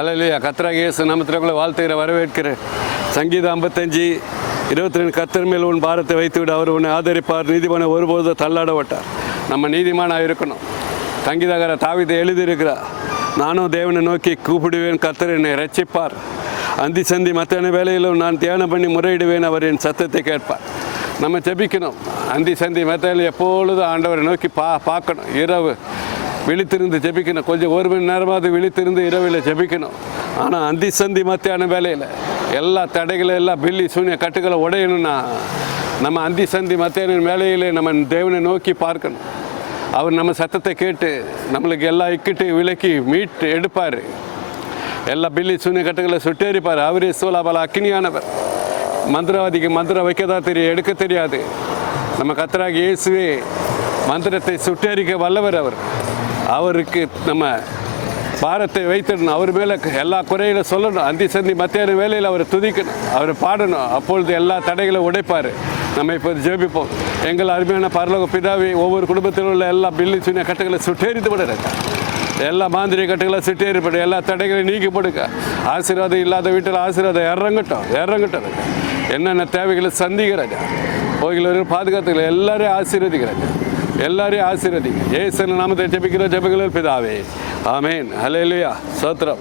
ஹல்லேலூயா. கர்த்தராகிய இயேசு நாமத்திலே வாழ்த்துகிற வரவேற்கிறேன். சங்கீதம் 55:22 கர்த்தர் மேல் உன் பாரத்தை வைத்துவிடு, அவர் உன்னை ஆதரிப்பார், நீதிமானை ஒருபோதும் தள்ளாட மாட்டார். நம்ம நீதிமானாக இருக்கணும். சங்கீதக்கார தாவீது எழுதியிருக்கிறார், நானும் தேவனை நோக்கி கூப்பிடுவேன், கர்த்தர் என்னை ரட்சிப்பார். அந்தி சந்தி மத்தியான வேலையிலும் நான் தியானம் பண்ணி முறையிடுவேன், அவர் என் சத்தத்தை கேட்பார். நம்ம ஜெபிக்கணும். அந்தி சந்தி மத்தியில் எப்பொழுதும் ஆண்டவரை நோக்கி பார்க்கணும். இரவு விழித்திருந்து ஜெபிக்கணும். கொஞ்சம் ஒரு மணி நேரமாவது விழித்திருந்து இரவில் ஜெபிக்கணும். ஆனால் அந்தி சந்தி மத்தியான வேலையில் எல்லா தடைகளை எல்லாம் பில்லி சூன்ய கட்டுகளை உடையணும்னா நம்ம அந்தி சந்தி மத்தியான வேலையிலே நம்ம தேவனை நோக்கி பார்க்கணும். அவர் நம்ம சத்தத்தை கேட்டு நம்மளுக்கு எல்லா இக்கிட்டு விலக்கி மீட்டு எடுப்பார். எல்லா பில்லி சூன்ய கட்டுகளை சுட்டேறிப்பார். அவரே சூலாபல அக்கினியானவர். மந்திரவாதிக்கு மந்திரம் வைக்க தான் தெரியும், எடுக்க தெரியாது. நம்ம கர்த்தராகிய இயேசுவே மந்திரத்தை சுட்டேறிக்க வல்லவர். அவருக்கு நம்ம பாரத்தை வைத்திடணும். அவர் மேலே எல்லா குறைகளை சொல்லணும். அந்தி சந்தி மத்தியான வேலையில் அவரை துதிக்கணும், அவரை பாடணும். அப்பொழுது எல்லா தடைகளை உடைப்பார். நம்ம இப்போ ஜெபிப்போம். எங்கள் அருமையான பரலோக பிதாவே, ஒவ்வொரு குடும்பத்தில் உள்ள எல்லா பில்லி சூன்ய கட்டுகளை சுட்டேறித்து விடுறாங்க. எல்லா மாந்திரிய கட்டுகளை சுட்டேறிப்படு, எல்லா தடைகளையும் நீக்கி போடுங்க. ஆசீர்வாதம் இல்லாத வீட்டில் ஆசீர்வாதம் இறங்கட்டும். என்னென்ன தேவைகளை சந்திக்கிறாங்க, கோயிலர்கள் பாதுகாத்துக்களை எல்லாரையும் ஆசீர்வதிக்கிறாங்க. எல்லாரையும் ஆசீர்வதிங்க. இயேசு நாமத்தை ஜெபிக்கிற ஜெபங்களில் பிதாவே, ஆமேன். ஹல்லேலூயா. ஸ்தோத்திரம்.